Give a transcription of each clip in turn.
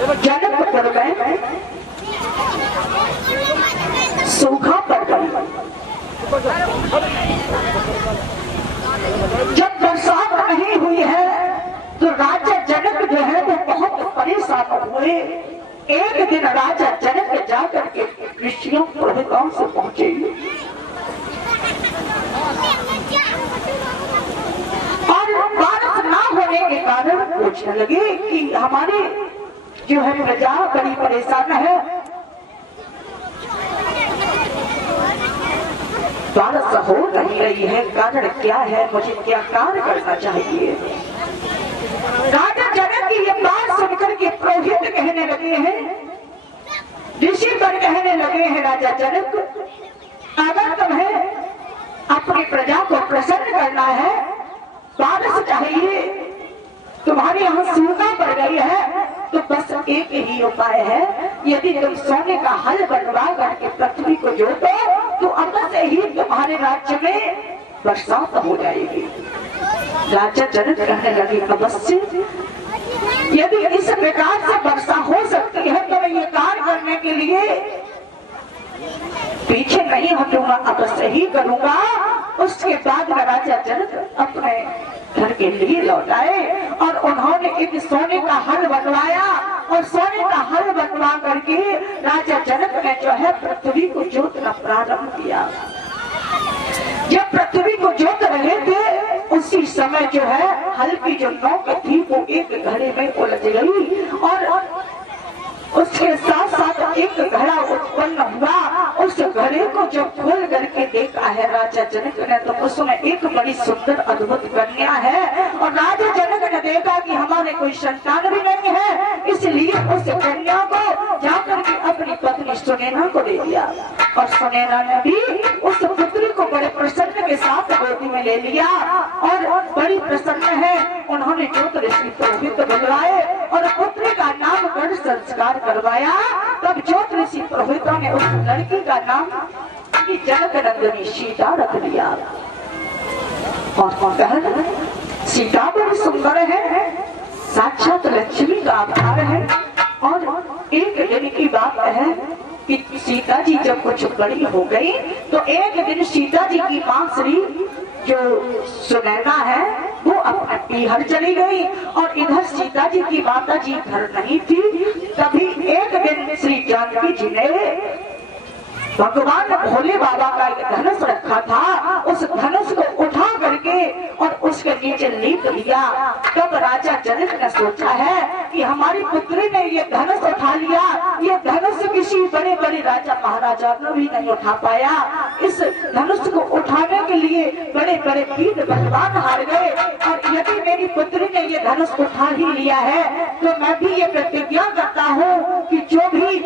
जनकपुर में सूखा पड़ गया। जब बरसात नहीं हुई है तो राजा जनक जो है वो बहुत परेशान हुए। एक दिन राजा जनक जाकर के ऋषियों पुरोहितों से पहुंचे और बारिश ना होने के कारण पूछने लगे कि हमारी जो है प्रजा बड़ी परेशान है, बारिश हो नहीं रही है, कारण क्या है, मुझे क्या कार्य करना चाहिए। राजा जनक की ये बात सुनकर के पुरोहित कहने लगे हैं, ऋषि पर कहने लगे हैं, राजा जनक अगर तुम्हें अपनी प्रजा को प्रसन्न करना है, बारिश चाहिए, तुम्हारे यहाँ सूखा पड़ गई है, तो बस एक ही उपाय है, यदि तुम सोने का हल बनवा करके पृथ्वी को जोतो तो अवश्य ही तुम्हारे राज्य में बरसात हो जाएगी। राजा जनक कहने लगे अवश्य, यदि इस प्रकार से वर्षा हो सकती है तो मैं ये कार्य करने के लिए पीछे नहीं हटूंगा, अवश्य ही करूंगा। उसके बाद राजा जनक अपने घर के लिए लौट आए और उन्होंने एक सोने का हल बनवाया और सोने का हल बनवा करके राजा जनक ने जो है पृथ्वी को जोतना प्रारंभ किया। जब पृथ्वी को जोत रहे थे उसी समय जो है हल की जो नोक थी वो एक घड़े में उलझ गई और उसके साथ साथ एक घड़ा उत्पन्न हुआ। उस घड़े को जब खोल करके देखा है राजा जनक ने तो उसमें एक बड़ी सुंदर अद्भुत कन्या है और राजा जनक ने देखा कि हमारे कोई संतान भी नहीं है, इसलिए उस कन्या को जाकर के अपनी पत्नी सुनैना को दे दिया और सुनैना ने भी उस पुत्री को बड़े प्रसन्न के साथ गोदी में ले लिया और बड़ी प्रसन्न है। उन्होंने ज्योतिषी पुरोहित बुलवाए और पुत्री का नामकरण संस्कार करवाया। तब ज्योतिषी पुरोहितों ने उस लड़की का नाम जनक नंदिनी सीता रख दिया और कहना सीता बड़ी सुंदर है, साक्षात लक्ष्मी का अवतार है। और एक दिन की बात है कि सीता जी जब कुछ बड़ी हो गई तो एक दिन सीता जी की मां श्री जो सुनैना है वो अपने पीहर चली गई और इधर सीता जी की माता जी घर नहीं थी। तभी एक दिन श्री जानकी जी ने भगवान भोले बाबा का एक धनुष रखा था, उस धनुष को उठा करके और उसके नीचे लीप लिया। तब राजा जनक ने सोचा है कि हमारी पुत्री ने ये धनुष उठा लिया, ये धनुष किसी बड़े बड़े राजा महाराजा ने भी नहीं उठा पाया। इस धनुष को उठाने के लिए बड़े बड़े वीर बलवान हार गए और यदि मेरी पुत्री ने ये धनुष उठा ही लिया है तो मैं भी ये प्रतिज्ञा करता हूँ कि जो भी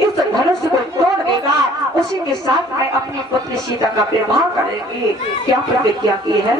इस धनुष को तोड़ देगा उसी के साथ मैं अपनी पुत्री सीता का विवाह करेंगी। क्या प्रतिज्ञा की है?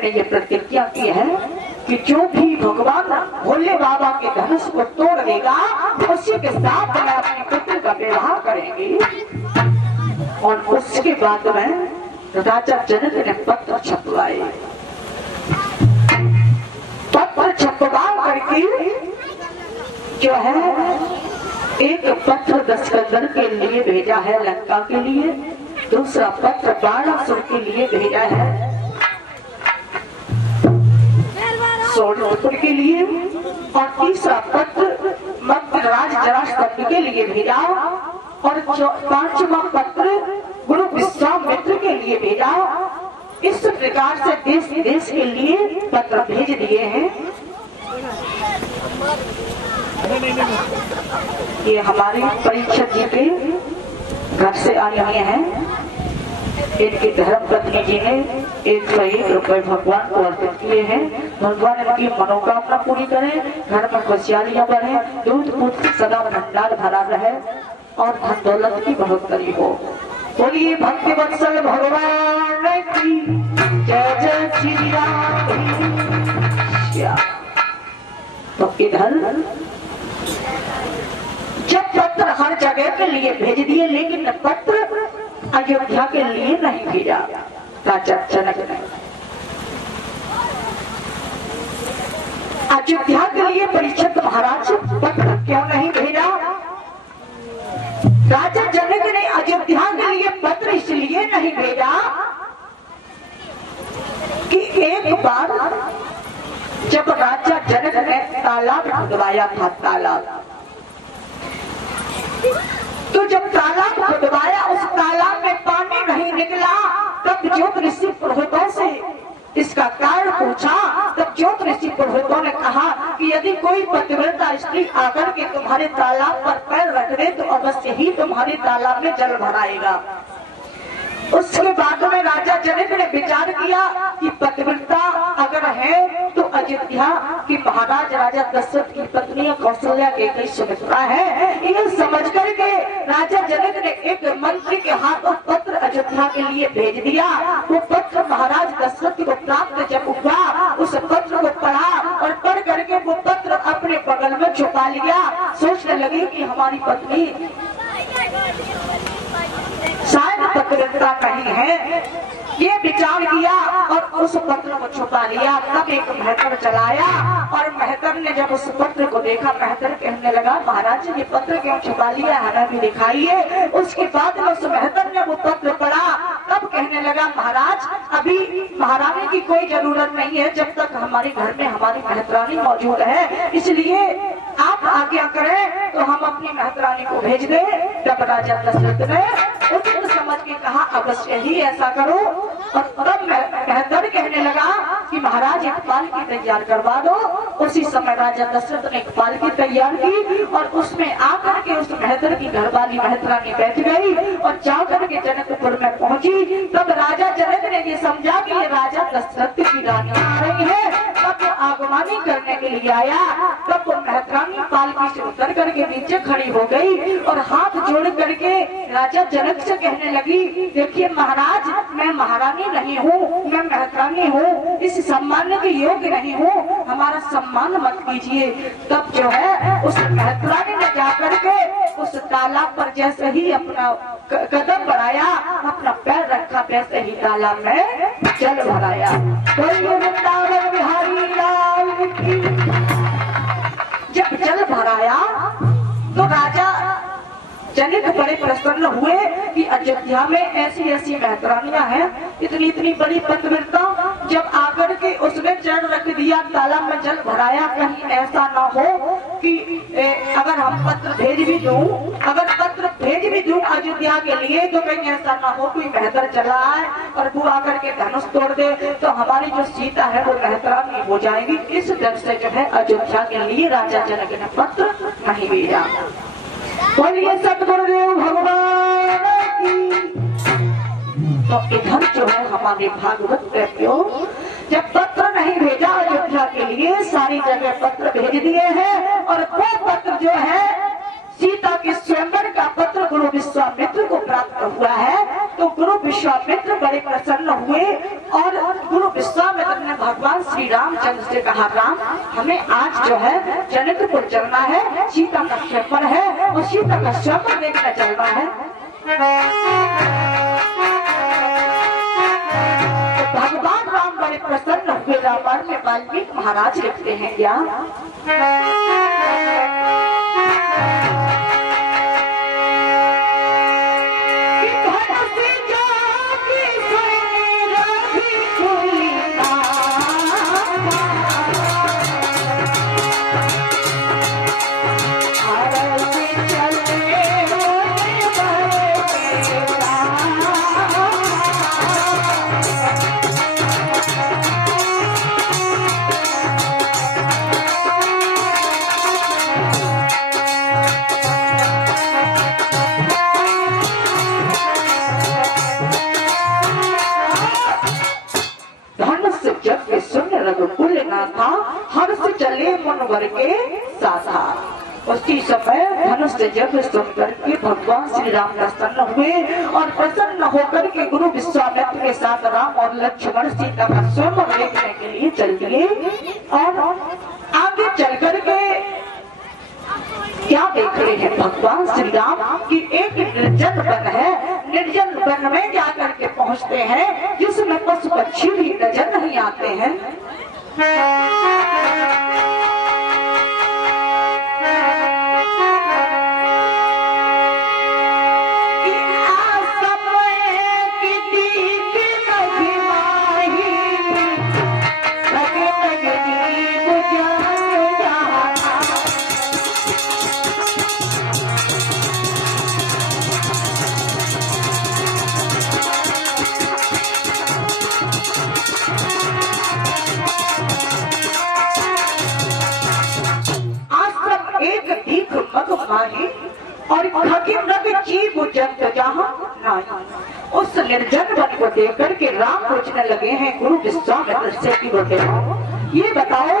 ने ये प्रतिज्ञा की है कि जो भी भगवान भोले बाबा के धनुष को तोड़ देगा उसी के साथ मैं अपने पुत्र का विवाह करेंगी। और उसके बाद में राजा जनक ने पत्र छपवाए। पत्र छपवा करके जो है एक पत्र दशकंदर के लिए भेजा है लंका के लिए, दूसरा पत्र बाणासुर के लिए भेजा है सोनपुर के लिए, और तीसरा पत्र मध्यराज जरासंध के लिए भेजा, और पांचवा पत्र गुरु विश्वामित्र के लिए भेजा। इस प्रकार से देश विदेश के लिए पत्र भेज दिए हैं। ये हमारे परीक्षक जी के घर से आए हुए हैं। इनकी धर्म पत्नी जी ने 101 रुपए भगवान को अर्पित किए हैं। भगवान इनकी मनोकामना पूरी करें, घर में खुशहालियां बढ़े, दूध पुत्र सदा भंडार भरा रहे और धन दौलत की बढ़ोतरी हो। बोलिए भक्ति वत्सल भगवान की जय जय श्री राम। तो इधर जब पत्र हर जगह के लिए भेज दिए, लेकिन पत्र अयोध्या के लिए नहीं भेजा राजा जनक ने। अयोध्या के लिए परीक्षित महाराज पत्र क्यों नहीं भेजा? राजा जनक ने अयोध्या के लिए पत्र इसलिए नहीं भेजा कि एक बार जब राजा जनक ने तालाब खुदवाया था, तो जब तालाब खुदवाया उस तालाब में पानी नहीं निकला, तब ज्योत ऋषि पुरोहितों से इसका कारण पूछा। तब ज्योत ऋषि पुरोहितों ने कहा कि यदि कोई पतिव्रता स्त्री आकर के तुम्हारे तालाब पर पैर रख दे तो अवश्य ही तुम्हारे तालाब में जल भराएगा। उसके बाद में राजा जनक ने विचार किया कि पतिव्रता अगर है तो अयोध्या की महाराज राजा दशरथ की पत्नी कौशल्या के कई सुमित्रा है। ये समझ करके राजा जनक ने एक मंत्री के हाथों पत्र अयोध्या के लिए भेज दिया। वो पत्र महाराज दशरथ को प्राप्त जब हुआ, उस पत्र को पढ़ा और पढ़ करके वो पत्र अपने बगल में छुपा लिया। सोचने लगे कि हमारी पत्नी शायद पतिव्रता नहीं है, ये विचार किया और उस पत्र को छुपा लिया। तब एक मेहतर चलाया और मेहतर ने जब उस पत्र को देखा, मेहतर कहने लगा महाराज ये पत्र क्यों छुपा लिया, हमें भी दिखाइए। उसके बाद में उस मेहतर ने वो पत्र पढ़ा, तब कहने लगा महाराज अभी महारानी की कोई जरूरत नहीं है जब तक हमारे घर में हमारी मेहतरानी मौजूद है, इसलिए आप आज्ञा करें तो हम अपनी मेहतरानी को भेज दें। तब राजा दशरथ ने उचित समझ के कहा अवश्य ही ऐसा करो। और तब मेहतर कहने लगा कि महाराज एक पालकी तैयार करवा दो। उसी समय राजा दशरथ ने एक पालकी तैयार की और उसमें आकर के उस मेहतर की घरवाली मेहतरानी बैठ गई और जाकर के जनकपुर में पहुंची। तब राजा जनक ने ये समझा कि ये राजा दशरथ की रानी आ रही है, तब वो आगमनी करने के लिए आया। तब वो मेहतरानी पालकी से उतर करके नीचे खड़ी हो गई और हाथ जोड़ करके राजा जनक से कहने लगी देखिए महाराज मैं महारानी नहीं हूँ, मैं मेहतरानी हूँ, इस सम्मान के योग्य नहीं हूँ, हमारा सम्मान मत कीजिए। तब जो है उस मेहतरानी ने जाकर के उस तालाब पर जैसे ही अपना कदम बढ़ाया, अपना पैर रखा, वैसे ही तालाब में जल भराया। वृंदावन बिहारी लाल की। जब जल भराया तो राजा जनक बड़े प्रसन्न हुए कि अयोध्या में ऐसी ऐसी मेहतरानियां हैं, इतनी इतनी बड़ी पतिव्रता। जब आकर के उसने जल रख दिया, तालाब में जल भराया, कहीं ऐसा ना हो कि अगर हम पत्र भेज भी दूं, अगर पत्र भेज भी दूं अयोध्या के लिए तो कहीं ऐसा ना हो कोई मेहतर चला आए और वो आकर के धनुष तोड़ दे तो हमारी जो सीता है वो मेहतरानी हो जाएगी। इस डर से जो है अयोध्या के लिए राजा जनक ने पत्र नहीं भेजा। बोलिए सतगुरुदेव भगवान की। तो इधर जो है हमारे भागवत प्रेमियों जब पत्र नहीं भेजा अयोध्या के लिए, सारी जगह पत्र भेज दिए हैं और वो पत्र जो है सीता के स्वयंवर का पत्र गुरु विश्वामित्र को प्राप्त हुआ है। तो गुरु विश्वामित्र बड़े प्रसन्न हुए और गुरु विश्वामित्र ने भगवान श्री रामचंद्र से कहा, राम हमें आज जो है जनकपुर चलना है, सीता का स्वयंवर है और सीता का स्वयंवर देखने चलना है। तो भगवान राम बड़े प्रसन्न हुए। रामायण में वाल्मीकि महाराज लिखते हैं क्या, हर्ष चले मुनवर के साथा। उसी समय धनुष जब सुनकर के भगवान श्री राम प्रसन्न हुए और प्रसन्न होकर के गुरु विश्वामित्र के साथ राम और लक्ष्मण सीता का स्वयंवर देखने के लिए चल दिए। और आगे चल कर के क्या देख रहे हैं भगवान श्री राम की एक निर्जन वन है। निर्जन वन में जाकर के पहुंचते हैं जिसमें पशु पक्षी भी नजर नहीं आते हैं। उस निर्जन वन को देख करके राम पूछने लगे हैं गुरु विश्वामित्र से कि ये बताओ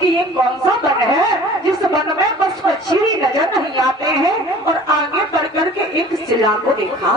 कि ये कौन सा वन है जिस वन में बस पक्षी नजर नहीं आते हैं। और आगे बढ़ करके एक शिला को देखा।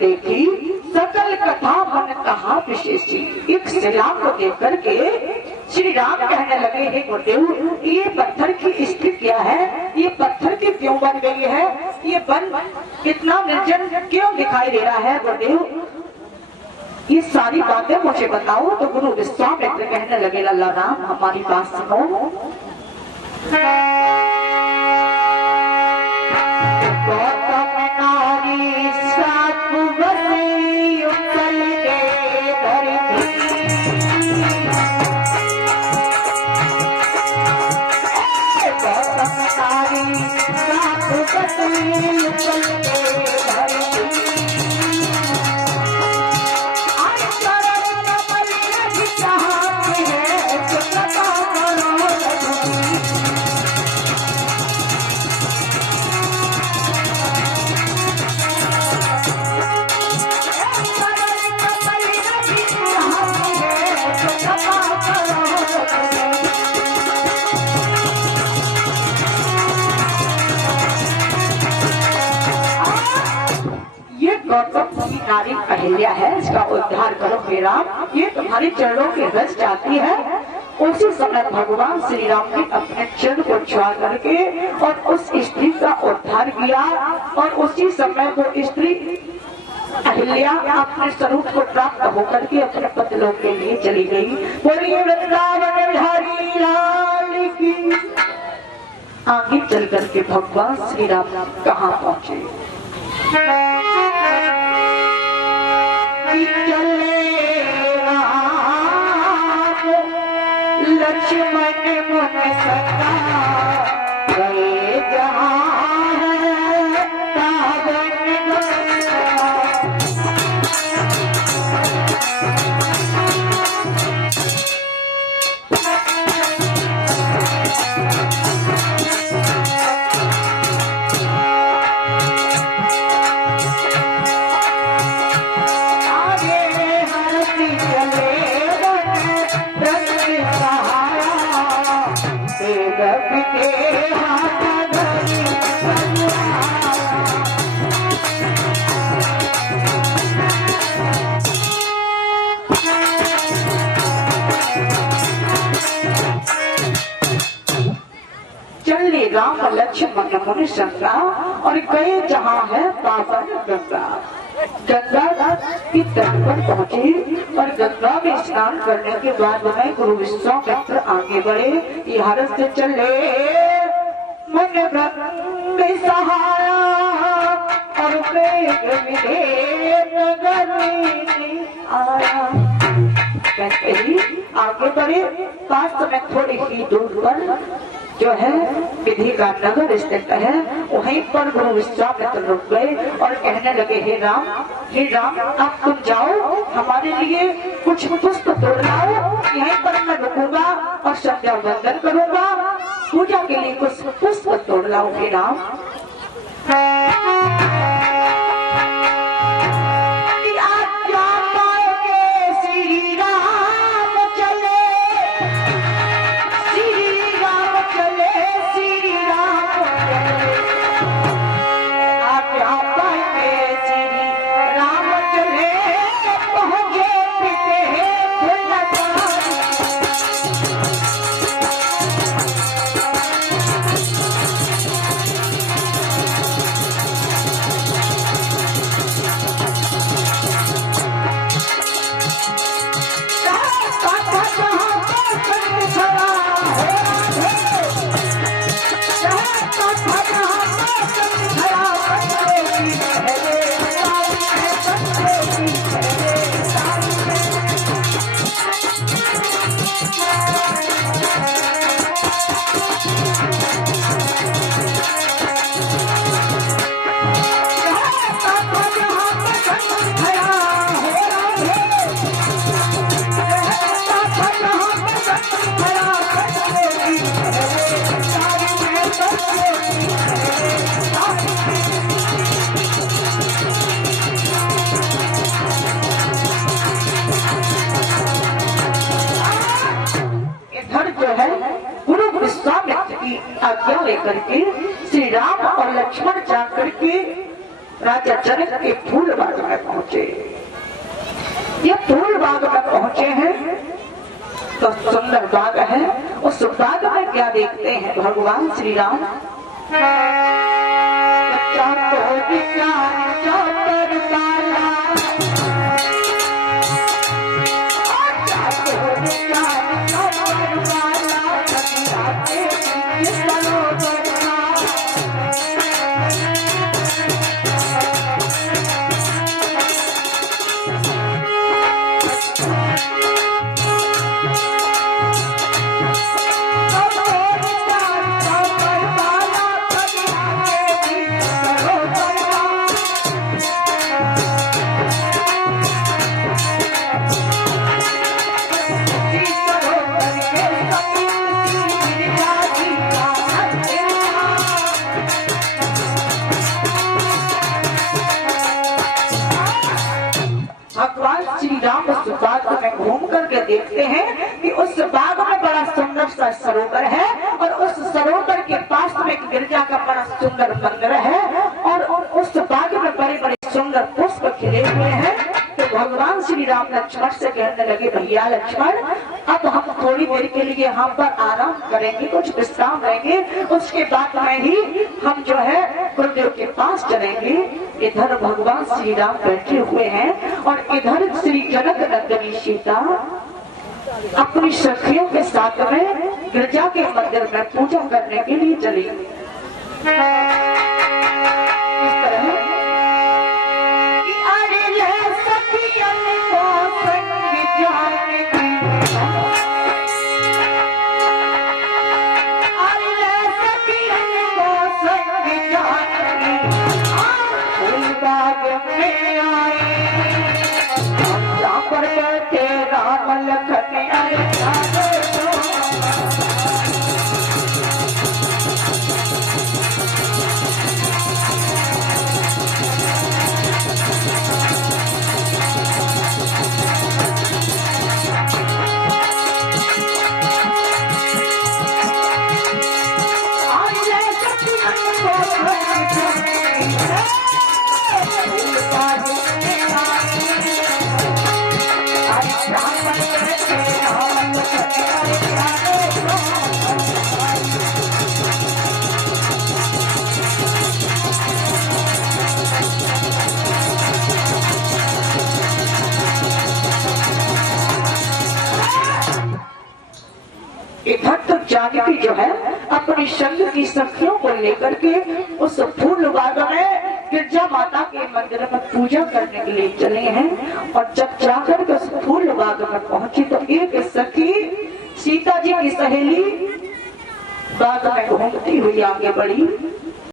देखी सकल कथा मन कहा विशेषी। एक शिला को देख करके श्री राम कहने लगे, हे गुरुदेव ये पत्थर की स्थिति क्या है, ये पत्थर की क्यों बन गई है, ये वन इतना निर्जन क्यों दिखाई दे रहा है गुरुदेव, ये सारी बातें मुझे बताओ। तो गुरु विश्वामित्र कहने लगे, लल्ला राम हमारी बात सुनो। नारी अहिल्या है, इसका उद्धार करो हे राम, ये तुम्हारे चरणों के रस जाती है। उसी समय भगवान श्री राम ने अपने चरण को छुआ करके और उस स्त्री का उद्धार किया। और उसी समय वो स्त्री अहिल्या अपने स्वरूप को प्राप्त होकर के अपने पतिलोक के लिए चली गई। बोलिए वृंदावन बिहारी लाल की। आगे चल करके भगवान श्री राम कहाँ पहुँचे। लक्ष्मण मुन सका गए जहाँ है तावन राम लक्ष्मण मुनि शंका और गए जहाँ है पावन गंगा। गंगा की तट पर पहुंचे और गंगा में स्नान करने के बाद में गुरु विश्वामित्र आगे बढ़े। यहाँ से चले मन ब्रह्म सहाया और नगर आया। कहते ही आगे बढ़े। पास में थोड़ी ही दूर पर जो है विधि का नगर स्थित है। वहीं पर गुरु विश्वामित्र रुक गए और कहने लगे, हे राम आप तुम जाओ, हमारे लिए कुछ पुष्प तोड़ लाओ, यहीं पर मैं रुकूंगा और संध्या वंदन करूंगा, पूजा के लिए कुछ पुष्प तोड़ लाओ हे राम। आज्ञा लेकर के श्री राम और लक्ष्मण जाकर के राजा जनक के फूल बाग में पहुंचे। ये फूल बाग में पहुंचे हैं तो सुंदर बाग है। उस बाग में क्या देखते हैं भगवान श्री राम? घूम करके देखते हैं कि उस बाग में बड़ा सुंदर सा सरोवर है और उस सरोवर के पास में एक गिरजा का बड़ा सुंदर मंदिर है और उस बाग में बड़े बड़े सुंदर पुष्प खिले हुए हैं। तो भगवान श्री राम लक्ष्मण से कहने लगे, भैया लक्ष्मण अब हम थोड़ी देर के लिए यहाँ पर आराम करेंगे, कुछ विश्राम लेंगे, उसके बाद में ही हम जो है गुरुदेव के पास चलेंगे। इधर भगवान श्री राम बैठे हुए हैं और इधर श्री जनक नंदिनी सीता अपनी सखियों के साथ में गिरजा के मंदिर में पूजा करने के लिए चली। इस तरह राम लखन अरे भक्त जानकी जो है अपनी संग की सखियों को लेकर के उस फूल बाग में गिरजा माता के मंदिर में पूजा करने के लिए चले हैं। और जब जाकर के उस फूल बाग में पहुंची तो एक सखी सीता जी की सहेली बाग में घूमती हुई आगे बढ़ी